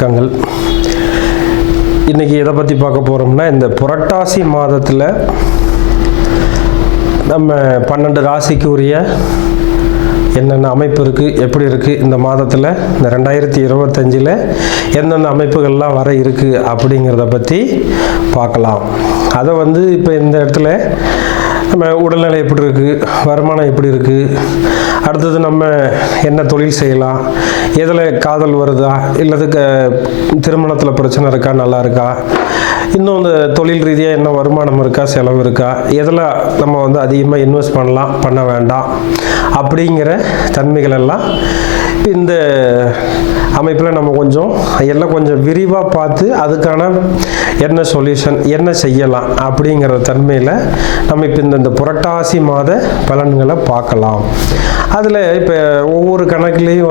வணக்கங்கள். இன்றைக்கி எதை பற்றி பார்க்க போகிறோம்னா, இந்த புரட்டாசி மாதத்தில் நம்ம 12 ராசிக்கு உரிய என்னென்ன அமைப்பு இருக்குது, எப்படி இருக்குது, இந்த மாதத்தில் இந்த 2025 எந்தெந்த அமைப்புகள்லாம் வர இருக்குது அப்படிங்கிறத பற்றி பார்க்கலாம். அதை இப்போ இந்த இடத்துல நம்ம உடல்நிலை எப்படி இருக்குது, வருமானம் எப்படி இருக்குது, அடுத்தது நம்ம என்ன தொழில் செய்யலாம், எதில் காதல் வருதா, இல்லது திருமணத்தில் பிரச்சனை இருக்கா, நல்லா இருக்கா, இன்னும் இந்த தொழில் ரீதியாக என்ன வருமானம் இருக்கா, செலவு இருக்கா, எதில் நம்ம அதிகமாக இன்வெஸ்ட் பண்ணலாம், பண்ண வேண்டாம் அப்படிங்கிற தன்மைகள் எல்லாம் இந்த அமைப்பில் நம்ம எல்லாம் கொஞ்சம் விரிவாக பார்த்து அதுக்கான என்ன சொல்யூஷன், என்ன செய்யலாம் அப்படிங்கிற தன்மையில் நம்ம இப்போ இந்த புரட்டாசி மாத பலன்களை பார்க்கலாம். அதில் இப்போ ஒவ்வொரு கணக்குலேயும்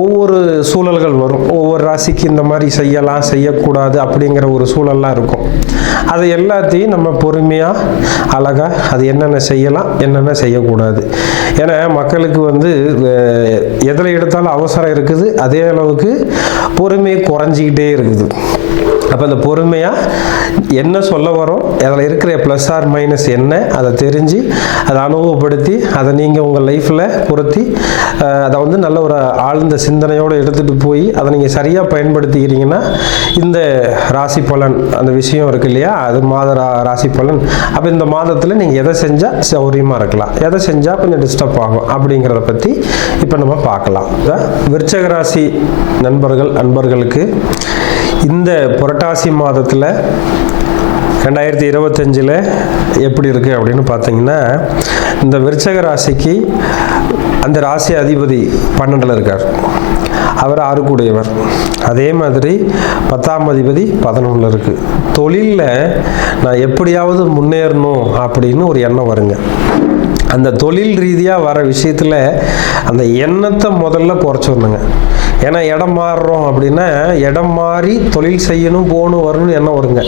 ஒவ்வொரு சூழல்கள் வரும். ஒவ்வொரு ராசிக்கு இந்த மாதிரி செய்யலாம், செய்யக்கூடாது அப்படிங்கிற ஒரு சூழல்லாம் இருக்கும். அது எல்லாத்தையும் நம்ம பொறுமையாக அழகாக அது என்னென்ன செய்யலாம், என்னென்ன செய்யக்கூடாது. ஏன்னா மக்களுக்கு எதில் எடுத்தாலும் அவசரம் இருக்குது, அதே அளவுக்கு பொறுமை குறைஞ்சிக்கிட்டே இருக்குது. அப்போ அந்த பொறுமையாக என்ன சொல்ல வரோம், அதில் இருக்கிற ப்ளஸ் ஆர் மைனஸ் என்ன, அதை தெரிஞ்சு அதை அனுபவப்படுத்தி அதை நீங்கள் உங்கள் லைஃப்பில் பொருத்தி அதை நல்ல ஒரு ஆழ்ந்த சிந்தனையோடு எடுத்துகிட்டு போய் அதை நீங்கள் சரியாக பயன்படுத்திக்கிறீங்கன்னா இந்த ராசி பலன் அந்த விஷயம் இருக்கு இல்லையா, அது மாத ராசி பலன். அப்போ இந்த மாதத்தில் நீங்கள் எதை செஞ்சால் சௌரியமாக இருக்கலாம், எதை செஞ்சால் கொஞ்சம் டிஸ்டர்ப் ஆகும் அப்படிங்கிறத பற்றி இப்போ நம்ம பார்க்கலாம். விருச்சிக ராசி அன்பர்களுக்கு இந்த புரட்டாசி மாதத்தில் 2025 எப்படி இருக்குது அப்படின்னு பார்த்தீங்கன்னா, இந்த விருச்சிக ராசிக்கு அந்த ராசி அதிபதி 12 இருக்கார். அவர் 6 அதே மாதிரி 10ஆம் அதிபதி 11 இருக்குது. தொழிலில் நான் எப்படியாவது முன்னேறணும் அப்படின்னு ஒரு எண்ணம் வருங்க. அந்த தொழில் ரீதியாக வர விஷயத்தில் அந்த எண்ணத்தை முதல்ல குறைச்சிடணுங்க. ஏன்னா இடம் மாறுறோம் அப்படின்னா இடம் மாறி தொழில் செய்யணும், போகணும், வரணும்னு எண்ணம் வருங்க.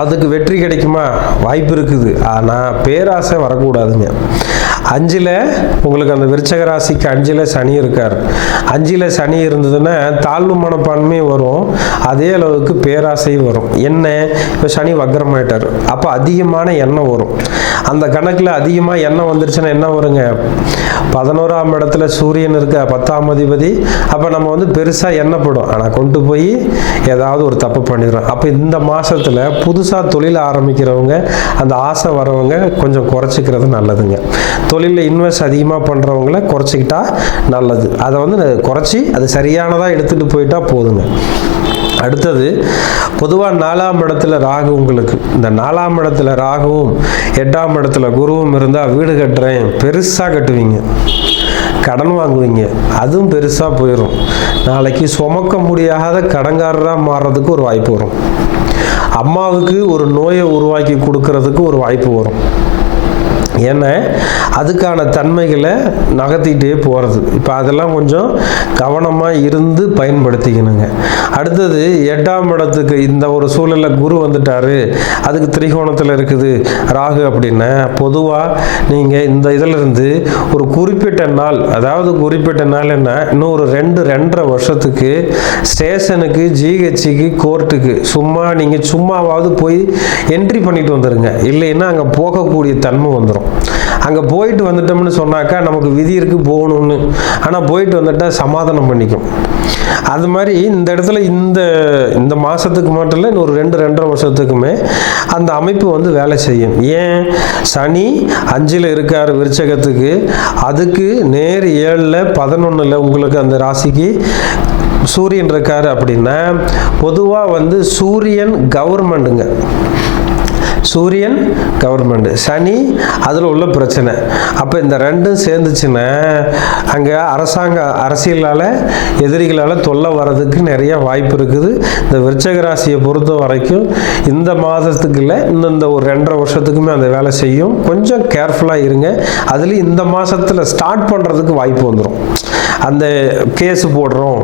அதுக்கு வெற்றி கிடைக்குமா, வாய்ப்பு இருக்குது. ஆனால் பேராசை வரக்கூடாதுங்க. 5 உங்களுக்கு அந்த விருச்சிக ராசிக்கு 5 சனி இருக்கார். 5 சனி இருந்ததுன்னா தாழ்வு மனப்பான்மை வரும், அதே அளவுக்கு பேராசையும் வரும். என்ன, இப்போ சனி வக்ரமாயிட்டார், அப்போ அதிகமான எண்ணம் வரும். அந்த கணக்கில் அதிகமாக எண்ணம் வந்துருச்சுன்னா என்ன வருங்க, 11ஆம் இடத்துல சூரியன் இருக்க 10ஆம் அதிபதி. அப்போ நம்ம பெருசாக எண்ணப்படும், ஆனால் கொண்டு போய் ஏதாவது ஒரு தப்பு பண்ணிடுறோம். அப்போ இந்த மாதத்தில் புதுசாக தொழில் ஆரம்பிக்கிறவங்க, அந்த ஆசை வரவங்க கொஞ்சம் குறைச்சிக்கிறது நல்லதுங்க. தொழிலில் இன்வெஸ்ட் அதிகமாக பண்ணுறவங்கள குறைச்சிக்கிட்டா நல்லது. அதை குறைச்சி அது சரியானதாக எடுத்துகிட்டு போயிட்டா போதுங்க. அடுத்தது பொதுவாக 4ஆம் இடத்துல ராகு, உங்களுக்கு இந்த 4ஆம் இடத்துல ராகுவும் 8ஆம் இடத்துல குருவும் இருந்தால் வீடு கட்டுறேன் பெருசாக கட்டுவீங்க, கடன் வாங்குவீங்க, அதுவும் பெருசாக போயிடும். நாளைக்கு சுமக்க முடியாத கடன்காரராக மாறுறதுக்கு ஒரு வாய்ப்பு வரும். அம்மாவுக்கு ஒரு நோயை உருவாக்கி கொடுக்கறதுக்கு ஒரு வாய்ப்பு வரும். ஏன்னா அதுக்கான தன்மைகளை நகர்த்திக்கிட்டே போகிறது. இப்போ அதெல்லாம் கொஞ்சம் கவனமாக இருந்து பயன்படுத்திக்கணுங்க. அடுத்தது 8ஆம் இடத்துக்கு இந்த ஒரு சூழலில் குரு வந்துட்டார், அதுக்கு திரிகோணத்தில் இருக்குது ராகு அப்படின்னா, பொதுவாக நீங்கள் இந்த இதிலிருந்து ஒரு குறிப்பிட்ட நாள், அதாவது குறிப்பிட்ட நாள் என்ன, இன்னும் ஒரு 2-2.5 வருஷத்துக்கு ஸ்டேஷனுக்கு, ஜிஹெச்சுக்கு, கோர்ட்டுக்கு நீங்கள் சும்மாவாவது போய் என்ட்ரி பண்ணிட்டு வந்துடுங்க. இல்லைன்னா அங்கே போகக்கூடிய தன்மை வந்துடும். அங்கே போயிட்டு வந்துட்டோம்னு சொன்னாக்கா நமக்கு விதி இருக்குது போகணும்னு, ஆனால் போயிட்டு வந்துட்டால் சமாதானம் பண்ணிக்கும். அது மாதிரி இந்த இடத்துல இந்த மாதத்துக்கு மட்டும் இல்லை, இன்னொரு 2-2.5 வருஷத்துக்குமே அந்த அமைப்பு வேலை செய்யும். ஏன், சனி 5 இருக்கார் விருச்சகத்துக்கு, அதுக்கு நேர் 7 11 உங்களுக்கு அந்த ராசிக்கு சூரியன் இருக்காரு. அப்படின்னா பொதுவாக சூரியன் கவர்மெண்ட்டுங்க, சூரியன் கவர்மெண்ட், சனி அதில் உள்ள பிரச்சனை. அப்போ இந்த ரெண்டும் சேர்ந்துச்சுன்னா அங்கே அரசியலால் எதிரிகளால் தொல்லை வர்றதுக்கு நிறைய வாய்ப்பு இருக்குது. இந்த விருச்சிக ராசியை பொறுத்த வரைக்கும் இந்த மாதத்துக்கு இல்லை, இந்த ஒரு 2.5 வருஷத்துக்குமே அந்த வேலை செய்யும். கொஞ்சம் கேர்ஃபுல்லாக இருங்க. அதுலேயும் இந்த மாதத்தில் ஸ்டார்ட் பண்ணுறதுக்கு வாய்ப்பு வந்துடும். அந்த கேஸு போடுறோம்,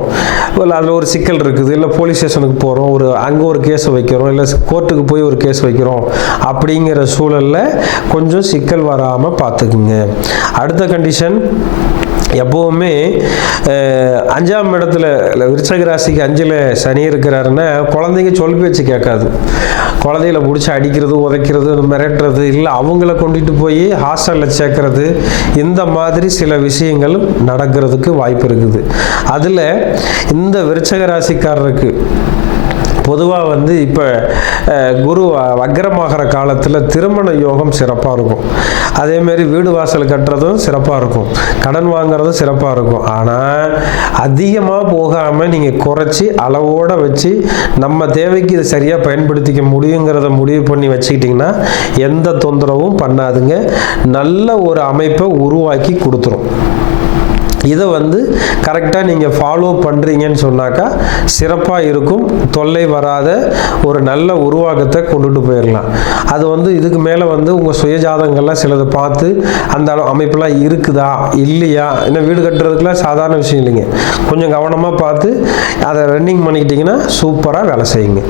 இல்லை அதில் ஒரு சிக்கல் இருக்குது, இல்லை போலீஸ் ஸ்டேஷனுக்கு போகிறோம், அங்கே ஒரு கேஸ் வைக்கிறோம், இல்லை கோர்ட்டுக்கு போய் ஒரு கேஸ் வைக்கிறோம், அப்படிங்கிற சூழலில் கொஞ்சம் சிக்கல் வராமல் பார்த்துக்குங்க. அடுத்த கண்டிஷன், எப்போவுமே 5ஆம் இடத்துல விருச்சக ராசிக்கு 5ல் சனி இருக்கிறாருன்னா குழந்தைங்க சொல் பேச்சு கேட்காது. குழந்தைகளை பிடிச்சி அடிக்கிறது, உதைக்கிறது, மிரட்டுறது, இல்லை அவங்கள கொண்டுட்டு போய் ஹாஸ்டலில் சேர்க்கறது, இந்த மாதிரி சில விஷயங்கள் நடக்கிறதுக்கு வாய்ப்பு இருக்குது. அதில் இந்த விருச்சக ராசிக்காரருக்கு பொதுவாக வந்து இப்போ குரு வக்ரமாகிற காலத்தில் திருமண யோகம் சிறப்பாக இருக்கும். அதேமாரி வீடு வாசல் கட்டுறதும் சிறப்பாக இருக்கும், கடன் வாங்குறதும் சிறப்பாக இருக்கும். ஆனால் அதிகமாக போகாமல் நீங்கள் குறைச்சி அளவோடு வச்சு நம்ம தேவைக்கு இதை சரியாக பயன்படுத்திக்க முடியுங்கிறத முடிவு பண்ணி வச்சுக்கிட்டிங்கன்னா எந்த தொந்தரவும் பண்ணாதுங்க. நல்ல ஒரு அமைப்பை உருவாக்கி கொடுத்துரும். இதை வந்து கரெக்டாக நீங்கள் ஃபாலோ பண்ணுறீங்கன்னு சொன்னாக்கா சிறப்பாக இருக்கும். தொல்லை வராத ஒரு நல்ல உருவாக்கத்தை கொண்டுட்டு போயிடலாம். அது வந்து இதுக்கு மேலே வந்து உங்கள் சுயஜாதகங்கள்லாம் சிலதை பார்த்து அந்த அமைப்பெல்லாம் இருக்குதா இல்லையா, இன்னும் வீடு கட்டுறதுக்குலாம் சாதாரண விஷயம் இல்லைங்க. கொஞ்சம் கவனமாக பார்த்து அதை ரன்னிங் பண்ணிக்கிட்டிங்கன்னா சூப்பராக வேலை செய்யுங்க.